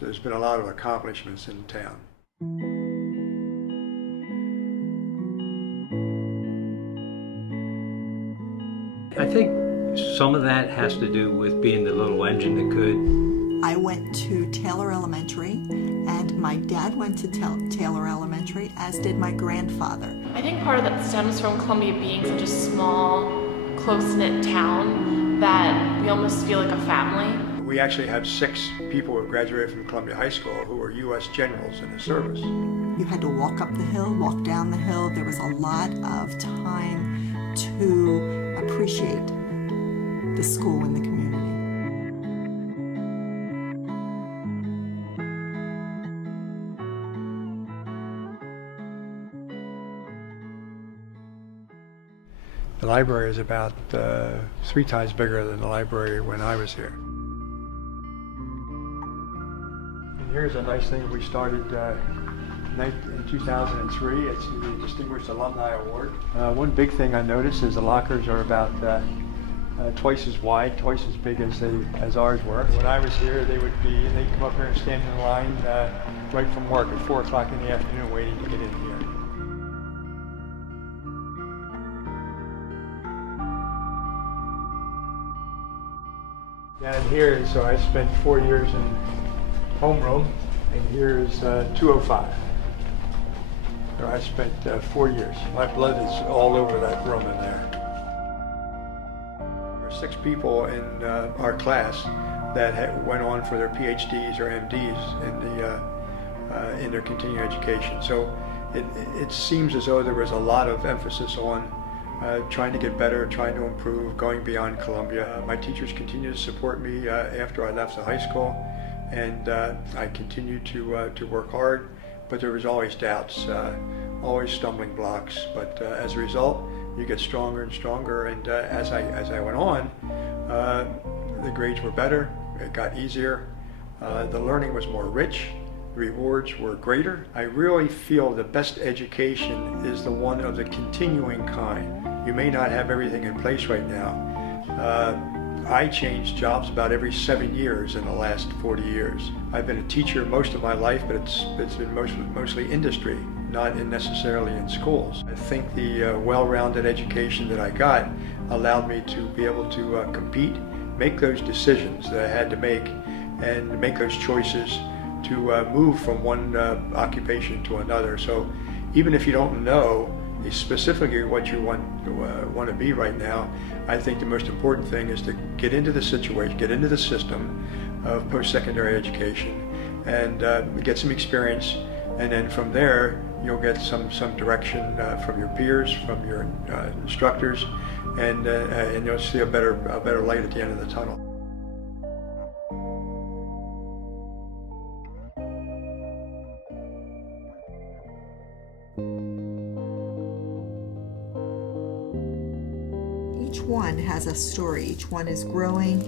there's been a lot of accomplishments in town. I think some of that has to do with being the little engine that could. I went to Taylor Elementary, and my dad went to Taylor Elementary, as did my grandfather. I think part of that stems from Columbia being such a small, close-knit town that we almost feel like a family. We actually have 6 people who graduated from Columbia High School who were U.S. generals in the service. You had to walk up the hill, walk down the hill. There was a lot of time to appreciate the school and the community. The library is about 3 times bigger than the library when I was here. And here's a nice thing we started in 2003. It's the Distinguished Alumni Award. One big thing I noticed is the lockers are about twice as wide, twice as big as ours were. When I was here, they'd come up here and stand in line right from work at 4 o'clock in the afternoon waiting to get in here. And here, so I spent 4 years in homeroom, and here's 205. So I spent 4 years. My blood is all over that room in there. There were 6 people in our class that went on for their PhDs or MDs in their continuing education. So it seems as though there was a lot of emphasis on trying to get better, trying to improve, going beyond Columbia. My teachers continued to support me after I left the high school, and I continued to work hard, but there was always doubts, always stumbling blocks. But as a result, you get stronger and stronger, and as I went on, the grades were better, it got easier, the learning was more rich, the rewards were greater. I really feel the best education is the one of the continuing kind. You may not have everything in place right now. I changed jobs about every 7 years in the last 40 years. I've been a teacher most of my life, but it's been mostly industry, not necessarily in schools. I think the well-rounded education that I got allowed me to be able to compete, make those decisions that I had to make, and make those choices to move from one occupation to another. So even if you don't know specifically what you want to be right now, I think the most important thing is to get into the situation, get into the system of post-secondary education, and get some experience, and then from there you'll get some direction from your peers, from your instructors, and you'll see a better light at the end of the tunnel. Each one has a story. Each one is growing.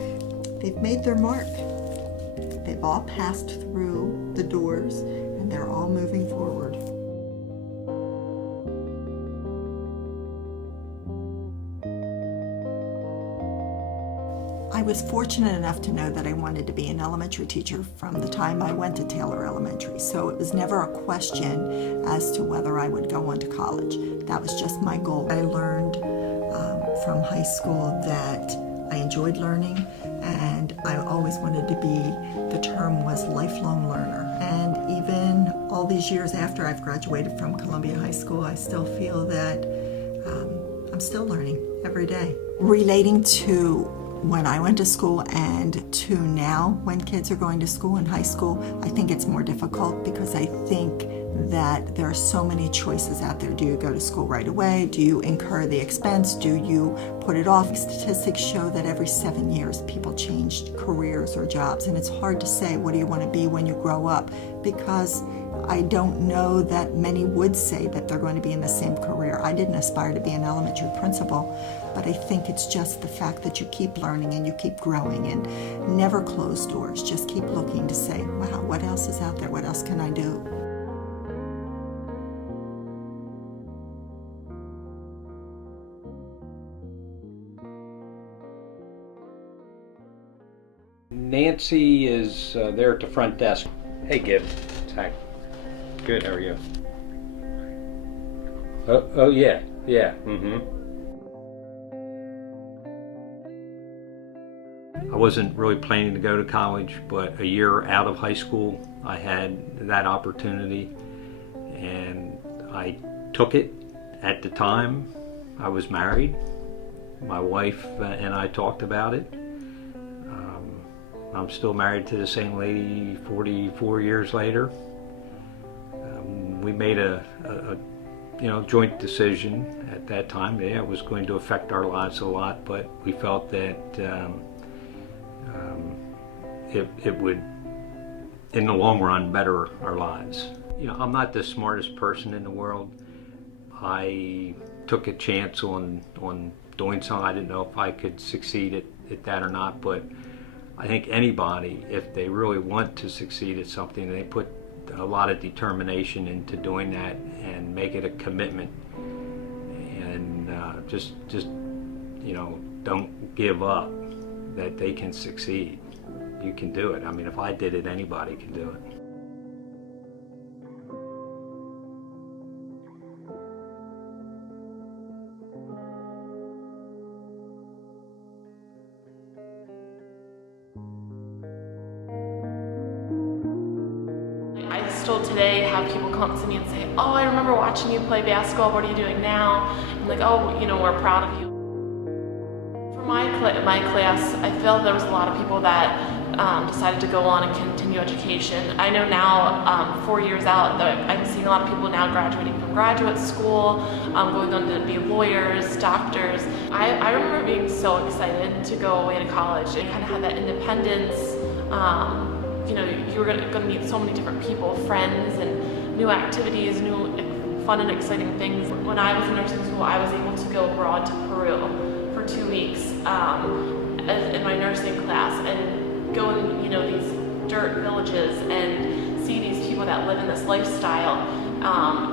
They've made their mark. They've all passed through the doors, and they're all moving forward. I was fortunate enough to know that I wanted to be an elementary teacher from the time I went to Taylor Elementary, so it was never a question as to whether I would go on to college. That was just my goal. I learned from high school that I enjoyed learning, and I always wanted to be, the term was lifelong learner. And even all these years after I've graduated from Columbia High School, I still feel that I'm still learning every day. Relating to when I went to school and to now when kids are going to school in high school, I think it's more difficult because I think that there are so many choices out there. Do you go to school right away? Do you incur the expense? Do you put it off? Statistics show that every 7 years people change careers or jobs, and it's hard to say what do you want to be when you grow up, because I don't know that many would say that they're going to be in the same career. I didn't aspire to be an elementary principal, but I think it's just the fact that you keep learning and you keep growing and never close doors. Just keep looking to say, wow, what else is out there? What else can I do? Nancy is there at the front desk. Hey, Gib. Hi. Good. How are you? Oh yeah. Yeah. I wasn't really planning to go to college, but a year out of high school, I had that opportunity, and I took it. At the time, I was married. My wife and I talked about it. I'm still married to the same lady 44 years later. We made a joint decision at that time. Yeah, it was going to affect our lives a lot, but we felt that it would, in the long run, better our lives. I'm not the smartest person in the world. I took a chance on doing something. I didn't know if I could succeed at that or not, but I think anybody, if they really want to succeed at something, they put a lot of determination into doing that and make it a commitment, and just don't give up, that they can succeed. You can do it. I mean, if I did it, anybody can do it. I still today have people come up to me and say, oh, I remember watching you play basketball, what are you doing now? I'm like, oh, we're proud of you. For my class, I felt there was a lot of people that decided to go on and continue education. I know now, 4 years out, that I'm seeing a lot of people now graduating from graduate school, going on to be lawyers, doctors. I remember being so excited to go away to college. I kind of had that independence. You were going to meet so many different people, friends, and new activities, new fun and exciting things. When I was in nursing school, I was able to go abroad to Peru for 2 weeks in my nursing class, and go in these dirt villages and see these people that live in this lifestyle,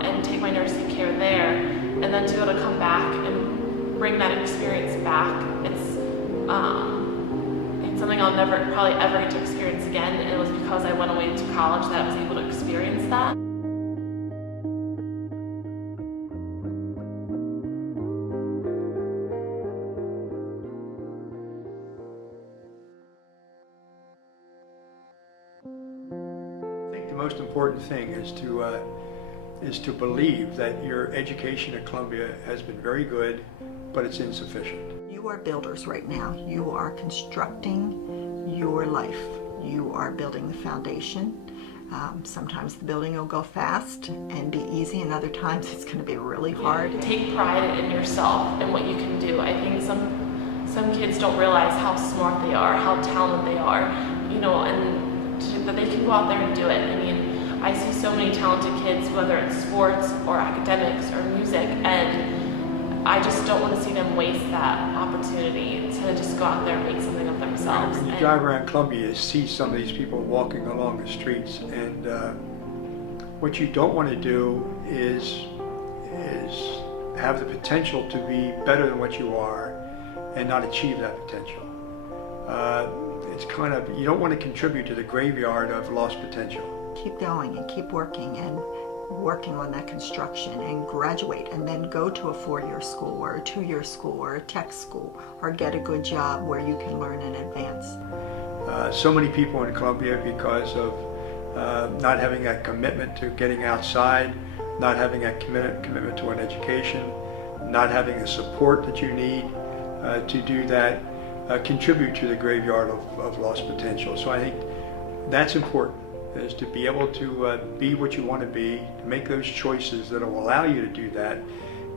and take my nursing care there, and then to be able to come back and bring that experience back. It's something I'll never probably ever get to experience again, and it was because I went away to college that I was able to experience that. I think the most important thing is to believe that your education at Columbia has been very good, but it's insufficient. You are builders right now. You are constructing your life. You are building the foundation. Sometimes the building will go fast and be easy, and other times it's going to be really hard. Take pride in yourself and what you can do. I think some kids don't realize how smart they are, how talented they are, and that they can go out there and do it. I mean, I see so many talented kids, whether it's sports or academics or music, and I just don't want to see them waste that opportunity to just go out there and make something of themselves. When you drive around Columbia, you see some of these people walking along the streets, and what you don't want to do is have the potential to be better than what you are and not achieve that potential. It's kind of, you don't want to contribute to the graveyard of lost potential. Keep going and keep working and working on that construction, and graduate, and then go to a 4-year school or a 2-year school or a tech school, or get a good job where you can learn in advance. So many people in Columbia, because of not having that commitment to getting outside, not having that commitment to an education, not having the support that you need to do that, contribute to the graveyard of lost potential. So I think that's important, is to be able to be what you want to be, make those choices that will allow you to do that,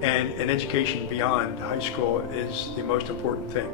and an education beyond high school is the most important thing.